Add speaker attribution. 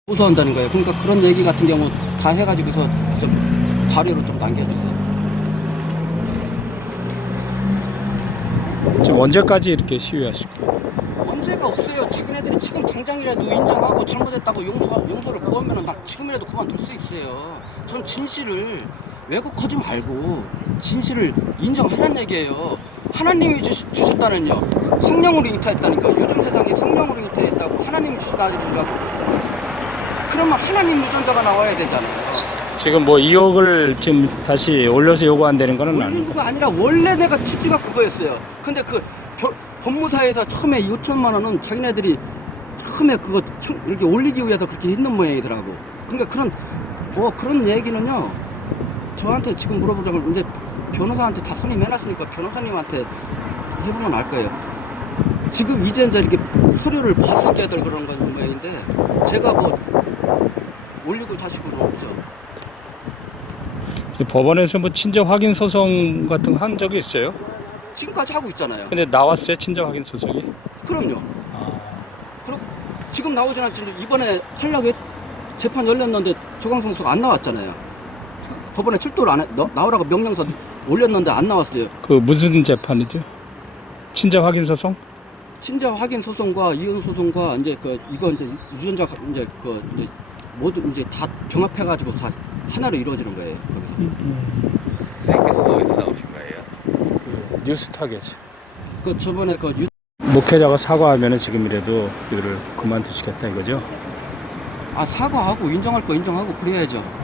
Speaker 1: 고소한다는 거예요. 그러니까 그런 얘기 같은 경우 다 해가지고서 좀 자료로 좀 남겨주세요.
Speaker 2: 지금 언제까지 이렇게 시위하실 거예요?
Speaker 1: 문제가 없어요. 자기네들이 지금 당장이라도 인정하고 잘못했다고 용서를 구하면 나 지금이라도 그만둘 수 있어요. 전 진실을 왜곡하지 말고 진실을 인정하라는 얘기예요. 하나님이 주셨다는요. 성령으로 잉태했다니까. 요즘 세상에 성령으로 잉태했다고 하나님이 주신 아들이라고. 그러면 하나님 유전자가 나와야 되잖아요.
Speaker 2: 지금 뭐 2억을 지금 다시 올려서 요구한다는 거는
Speaker 1: 올린
Speaker 2: 아니고.
Speaker 1: 거가 아니라 원래 내가 취지가 그거였어요. 근데 그 법무사에서 처음에 5천만 원은 자기네들이 처음에 그거 이렇게 올리기 위해서 그렇게 했는 모양이더라고. 그러니까 그런 얘기는요. 저한테 지금 물어보자고 이제 변호사한테 다 선임해놨으니까 변호사님한테 해보면 알 거예요. 지금 이제 이렇게 서류를 봤을 때들 그런 건 모양인데 제가 뭐 올리고 자식은 없죠.
Speaker 2: 법원에서 뭐 친정 확인 소송 같은 거 한 적이 있어요?
Speaker 1: 지금까지 하고 있잖아요.
Speaker 2: 근데 나왔어요, 친정 확인 소송이?
Speaker 1: 그럼요.
Speaker 2: 아,
Speaker 1: 그럼 지금 나오진 않지만 이번에 하려고 재판 열렸는데 조광성수가 안 나왔잖아요. 법원에 출두를 안 해, 나오라고 명령서 올렸는데 안 나왔어요.
Speaker 2: 그 무슨 재판이죠? 친정 확인 소송?
Speaker 1: 친자 확인 소송과 이혼 소송과 이제 이거 이제 유전자 이제 이제 모두 이제 다 병합해가지고 다 하나로 이루어지는 거예요. 거기서.
Speaker 3: 선생님께서 어디서 나오신 거예요?
Speaker 2: 뉴스타겠죠.
Speaker 1: 저번에
Speaker 2: 목회자가 사과하면 지금이라도 이거를 그만두시겠다 이거죠?
Speaker 1: 사과하고 인정할 거 인정하고 그래야죠.